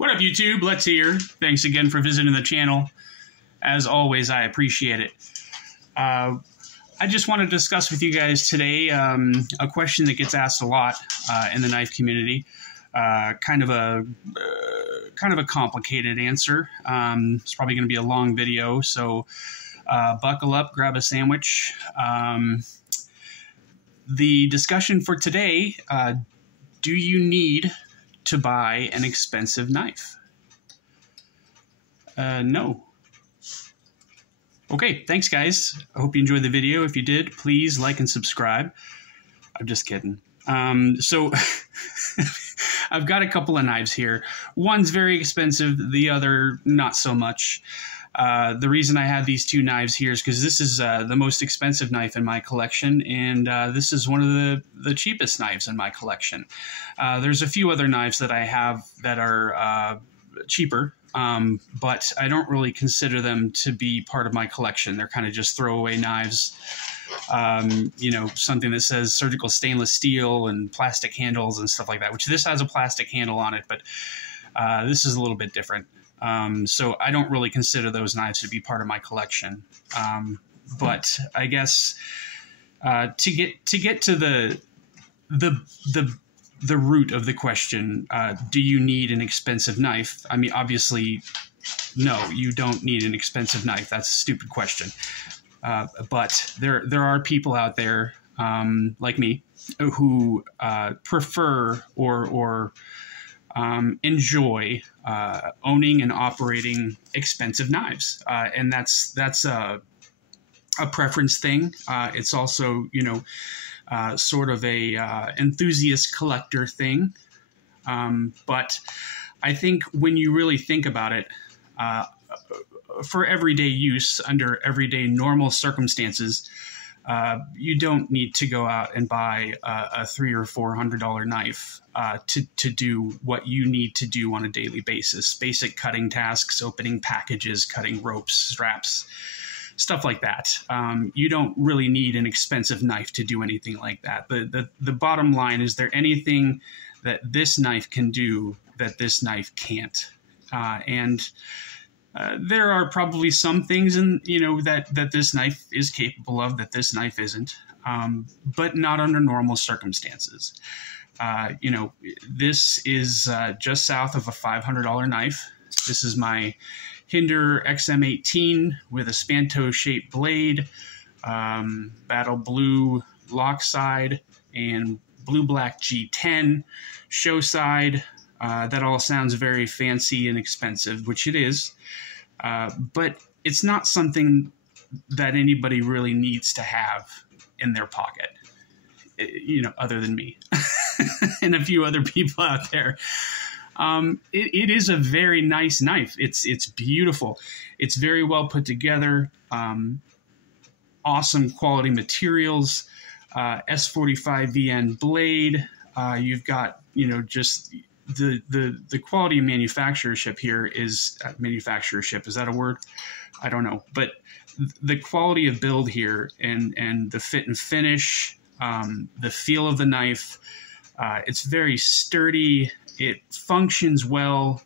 What up, YouTube? Let's hear. Thanks again for visiting the channel. As always, I appreciate it. I just want to discuss with you guys today a question that gets asked a lot in the knife community. Kind of a complicated answer. It's probably going to be a long video, so buckle up, grab a sandwich. The discussion for today: do you need to buy an expensive knife? No. Okay, thanks guys. I hope you enjoyed the video. If you did, please like and subscribe. I'm just kidding. So I've got a couple of knives here. One's very expensive, the other not so much. The reason I have these two knives here is because this is the most expensive knife in my collection, and this is one of the cheapest knives in my collection. There's a few other knives that I have that are cheaper, but I don't really consider them to be part of my collection. They're kind of just throwaway knives. You know, something that says surgical stainless steel and plastic handles and stuff like that, which this has a plastic handle on it, but this is a little bit different. So I don't really consider those knives to be part of my collection. But I guess to get to the root of the question, do you need an expensive knife? I mean, obviously, no, you don't need an expensive knife. That's a stupid question. But there are people out there like me who prefer or enjoy owning and operating expensive knives, and that's a preference thing. It's also, you know, sort of a enthusiast collector thing. But I think when you really think about it, for everyday use under everyday normal circumstances, you don't need to go out and buy a $300 or $400 knife to do what you need to do on a daily basis. Basic cutting tasks, opening packages, cutting ropes, straps, stuff like that. You don't really need an expensive knife to do anything like that. The bottom line is, there anything that this knife can do that this knife can't? There are probably some things that this knife is capable of that this knife isn't, but not under normal circumstances. You know, this is just south of a $500 knife. This is my HINDERER XM18 with a Spanto-shaped blade, battle blue lock side, and blue-black G10 show side. That all sounds very fancy and expensive, which it is, but it's not something that anybody really needs to have in their pocket, you know, other than me and a few other people out there. It is a very nice knife. It's beautiful. It's very well put together. Awesome quality materials. S45 VN blade. You've got, you know, just the quality of manufacturership here is manufacturership. Is that a word? I don't know. But the quality of build here and the fit and finish, the feel of the knife, it's very sturdy. It functions well.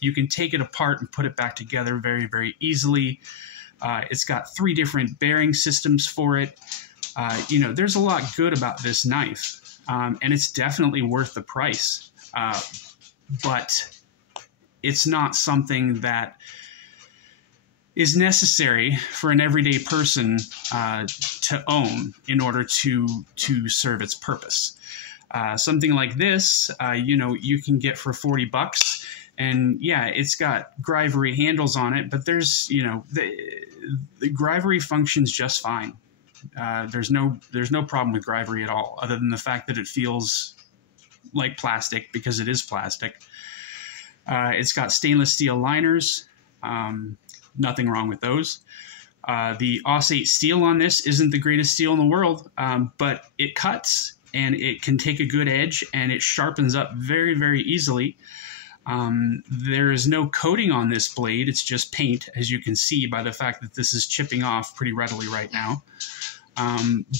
You can take it apart and put it back together very, very easily. It's got 3 different bearing systems for it. You know, there's a lot good about this knife, and it's definitely worth the price. But it's not something that is necessary for an everyday person to own in order to serve its purpose. Something like this, you know, you can get for $40, and yeah, it's got grivery handles on it, but there's, you know, the grivery functions just fine. There's no problem with grivery at all, other than the fact that it feels like plastic, because it is plastic. It's got stainless steel liners. Nothing wrong with those. The AUS-8 steel on this isn't the greatest steel in the world, but it cuts, and it can take a good edge, and it sharpens up very, very easily. There is no coating on this blade. It's just paint, as you can see by the fact that this is chipping off pretty readily right now.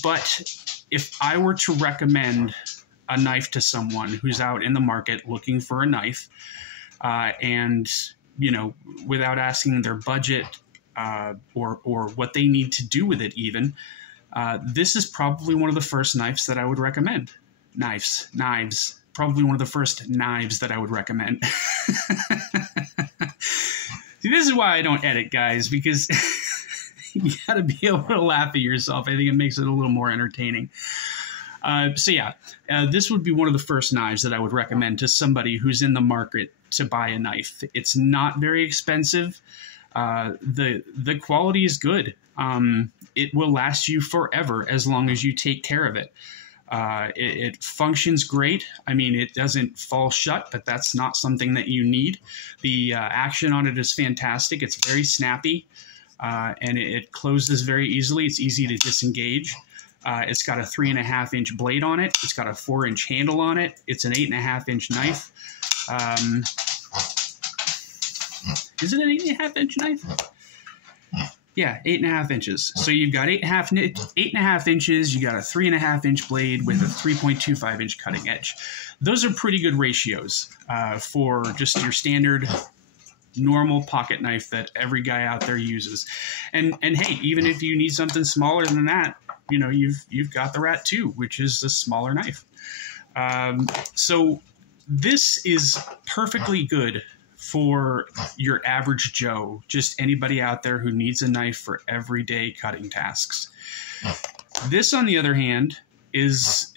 But if I were to recommend a knife to someone who's out in the market looking for a knife, and, you know, without asking their budget or what they need to do with it even, this is probably one of the first knives that I would recommend. Knives. Probably one of the first knives that I would recommend. See, this is why I don't edit, guys, because you got to be able to laugh at yourself. I think it makes it a little more entertaining. This would be one of the first knives that I would recommend to somebody who's in the market to buy a knife. It's not very expensive. The quality is good. It will last you forever as long as you take care of it. It functions great. I mean, it doesn't fall shut, but that's not something that you need. The action on it is fantastic. It's very snappy, and it closes very easily. It's easy to disengage. It's got a 3.5-inch blade on it. It's got a 4-inch handle on it. It's an 8.5-inch knife. Is it an 8.5-inch knife? Yeah, 8.5 inches. So you've got 8.5 inches. You got a 3.5-inch blade with a 3.25-inch cutting edge. Those are pretty good ratios for just your standard normal pocket knife that every guy out there uses. And hey, even if you need something smaller than that, you know, you've got the Rat 2, which is a smaller knife. So this is perfectly good for your average Joe, just anybody out there who needs a knife for everyday cutting tasks. This, on the other hand, it's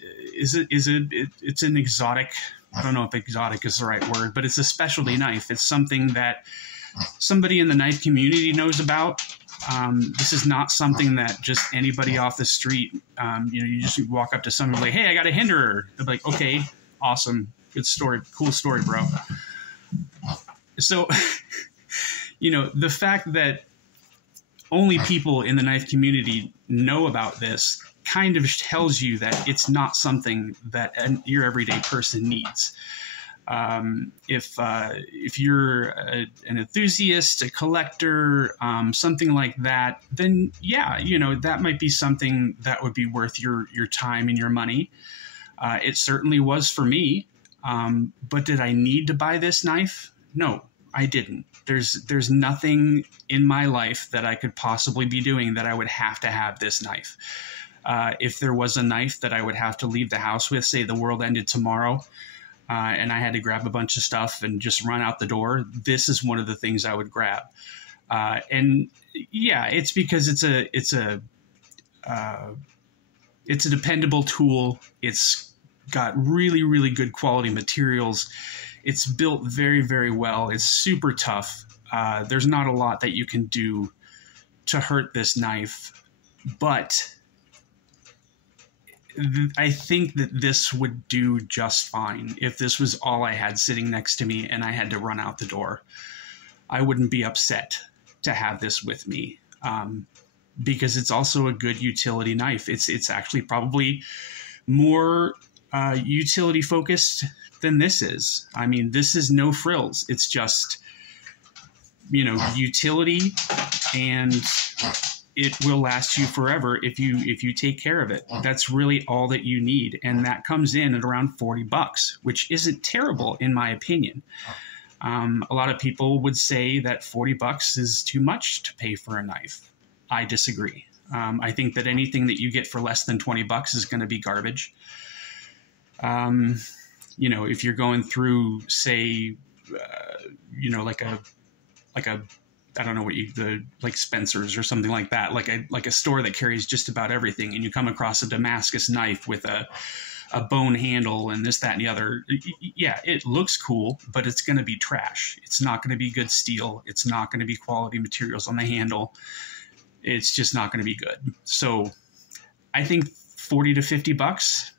an exotic. I don't know if exotic is the right word, but it's a specialty knife. It's something that somebody in the knife community knows about. This is not something that just anybody off the street, you just walk up to someone and be like, hey, I got a Hinderer. They're like, okay, awesome. Good story. Cool story, bro. So, the fact that only people in the knife community know about this kind of tells you that it's not something that your everyday person needs. If you're an enthusiast, a collector, something like that, then yeah, that might be something that would be worth your time and your money. It certainly was for me. But did I need to buy this knife? No, I didn't. There's nothing in my life that I could possibly be doing that I would have to have this knife. If there was a knife that I would have to leave the house with, say the world ended tomorrow, and I had to grab a bunch of stuff and just run out the door, this is one of the things I would grab. And yeah, it's because it's a dependable tool. It's got really, really good quality materials. It's built very, very well. It's super tough. There's not a lot that you can do to hurt this knife, but I think that this would do just fine. If this was all I had sitting next to me and I had to run out the door, I wouldn't be upset to have this with me, because it's also a good utility knife. It's actually probably more utility focused than this is. I mean, this is no frills. It's just, utility, and it will last you forever if you take care of it. That's really all that you need. And that comes in at around $40, which isn't terrible in my opinion. A lot of people would say that $40 is too much to pay for a knife. I disagree. I think that anything that you get for less than $20 is going to be garbage. If you're going through, say, like a I don't know like Spencer's or something like that, like a store that carries just about everything, and you come across a Damascus knife with a bone handle and this, that, and the other. Yeah, it looks cool, but it's going to be trash. It's not going to be good steel. It's not going to be quality materials on the handle. It's just not going to be good. So I think $40 to $50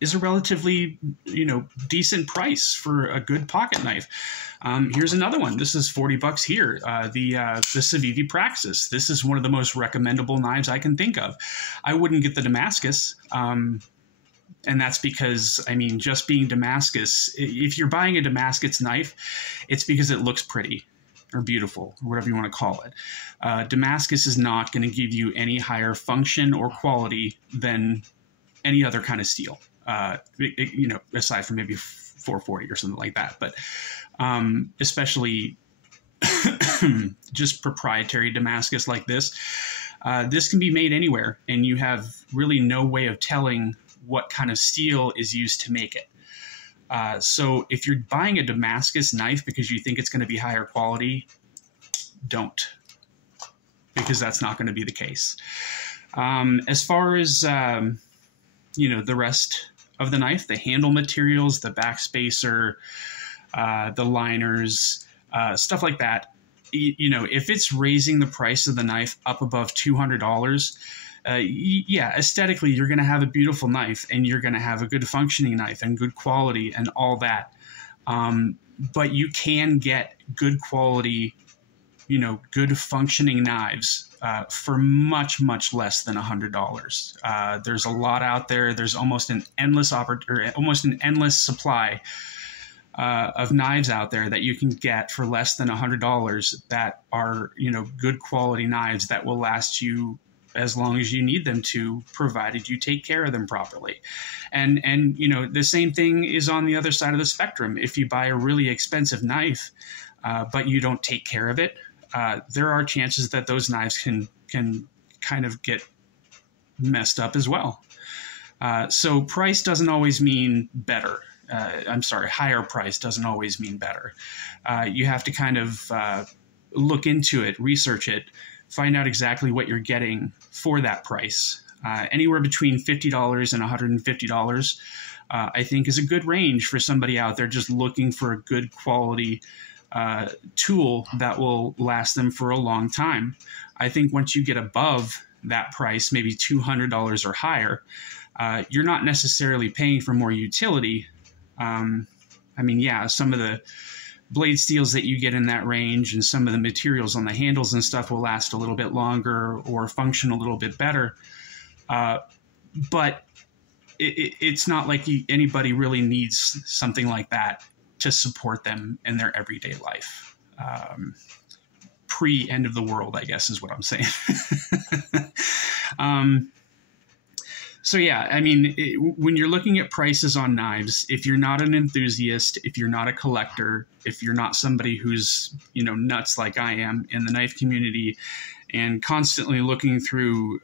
is a relatively, decent price for a good pocket knife. Here's another one. This is $40 here. The Civivi Praxis. This is one of the most recommendable knives I can think of. I wouldn't get the Damascus. And that's because, just being Damascus, if you're buying a Damascus knife, it's because it looks pretty or beautiful, or whatever you want to call it. Damascus is not going to give you any higher function or quality than any other kind of steel. Aside from maybe 440 or something like that. But especially just proprietary Damascus like this. This can be made anywhere, and you have really no way of telling what kind of steel is used to make it. So if you're buying a Damascus knife because you think it's going to be higher quality, don't, because that's not going to be the case. As far as, the rest of the knife, the handle materials, the backspacer, the liners, stuff like that, if it's raising the price of the knife up above $200, yeah, aesthetically, you're going to have a beautiful knife, and you're going to have a good functioning knife and good quality and all that. But you can get good quality, good functioning knives for much, much less than $100. There's a lot out there. There's almost an endless supply of knives out there that you can get for less than $100 that are, good quality knives that will last you as long as you need them to, provided you take care of them properly. And the same thing is on the other side of the spectrum. If you buy a really expensive knife, but you don't take care of it, there are chances that those knives can kind of get messed up as well. So price doesn't always mean better. Higher price doesn't always mean better. You have to kind of look into it, research it, find out exactly what you're getting for that price. Anywhere between $50 and $150, I think, is a good range for somebody out there just looking for a good quality tool that will last them for a long time. I think once you get above that price, maybe $200 or higher, you're not necessarily paying for more utility. Some of the blade steels that you get in that range and some of the materials on the handles and stuff will last a little bit longer or function a little bit better. But it's not like anybody really needs something like that to support them in their everyday life. Pre-end of the world, I guess, is what I'm saying. So yeah, when you're looking at prices on knives, if you're not an enthusiast, if you're not a collector, if you're not somebody who's, nuts like I am in the knife community and constantly looking through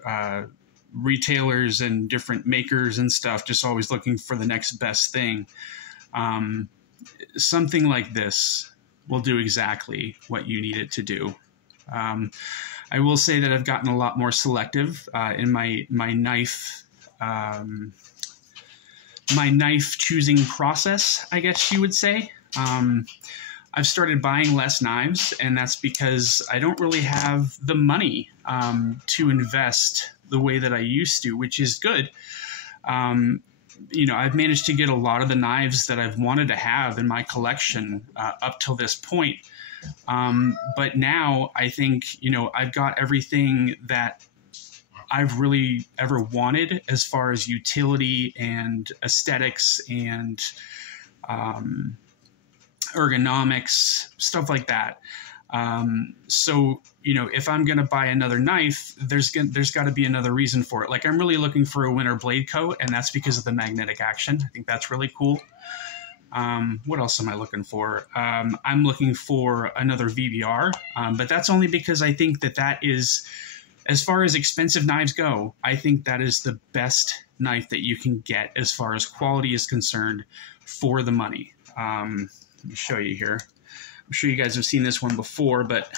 retailers and different makers and stuff, just always looking for the next best thing, something like this will do exactly what you need it to do. I will say that I've gotten a lot more selective in my knife choosing process, I guess you would say. I've started buying less knives, and that's because I don't really have the money to invest the way that I used to, which is good. I've managed to get a lot of the knives that I've wanted to have in my collection up till this point. But now I think, I've got everything that I've really ever wanted as far as utility and aesthetics and ergonomics, stuff like that. So, if I'm going to buy another knife, there's got to be another reason for it. Like, I'm really looking for a winter blade coat, and that's because of the magnetic action. I think that's really cool. What else am I looking for? I'm looking for another VBR, but that's only because I think that is, as far as expensive knives go, I think that is the best knife that you can get as far as quality is concerned for the money. Let me show you here. I'm sure you guys have seen this one before, but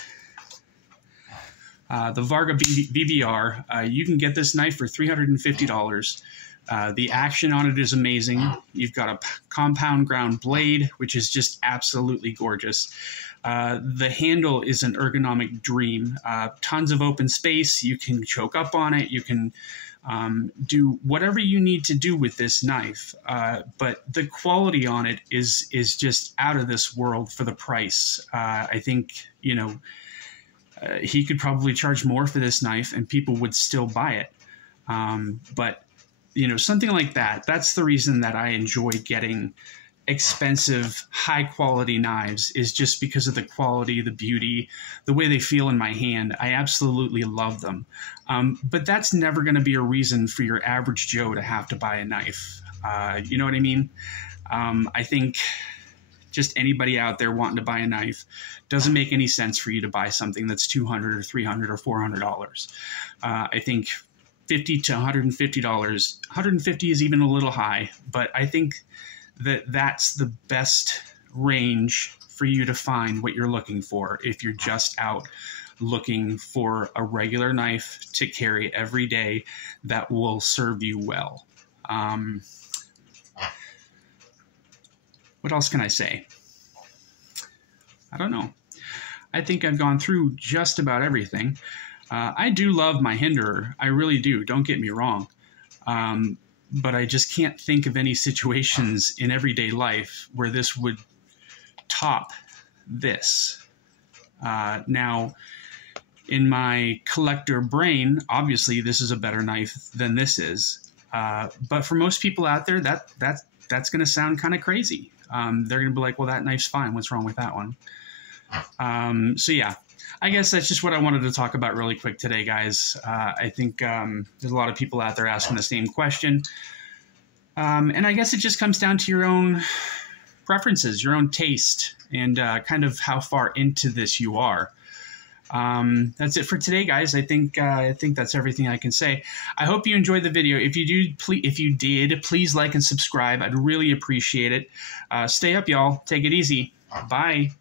the VARGA VBR, you can get this knife for $350. The action on it is amazing. You've got a compound ground blade, which is just absolutely gorgeous. The handle is an ergonomic dream. Tons of open space. You can choke up on it. You can do whatever you need to do with this knife. But the quality on it is just out of this world for the price. I think, he could probably charge more for this knife and people would still buy it. But something like that, that's the reason that I enjoy getting expensive, high-quality knives, is just because of the quality, the beauty, the way they feel in my hand. I absolutely love them. But that's never going to be a reason for your average Joe to have to buy a knife. You know what I mean? I think just anybody out there wanting to buy a knife, doesn't make any sense for you to buy something that's $200 or $300 or $400. I think $50 to $150. $150 is even a little high, but I think that that's the best range for you to find what you're looking for if you're just out looking for a regular knife to carry every day that will serve you well. What else can I say? I don't know. I think I've gone through just about everything. I do love my Hinderer. I really do. Don't get me wrong. But I just can't think of any situations in everyday life where this would top this. Now, in my collector brain, obviously this is a better knife than this is. But for most people out there, that's going to sound kind of crazy. They're going to be like, well, that knife's fine. What's wrong with that one? So yeah, I guess that's just what I wanted to talk about really quick today, guys. I think there's a lot of people out there asking the same question. And I guess it just comes down to your own preferences, your own taste, and kind of how far into this you are. That's it for today, guys. I think that's everything I can say. I hope you enjoyed the video. If you did, please like and subscribe. I'd really appreciate it. Stay up, y'all. Take it easy. Bye.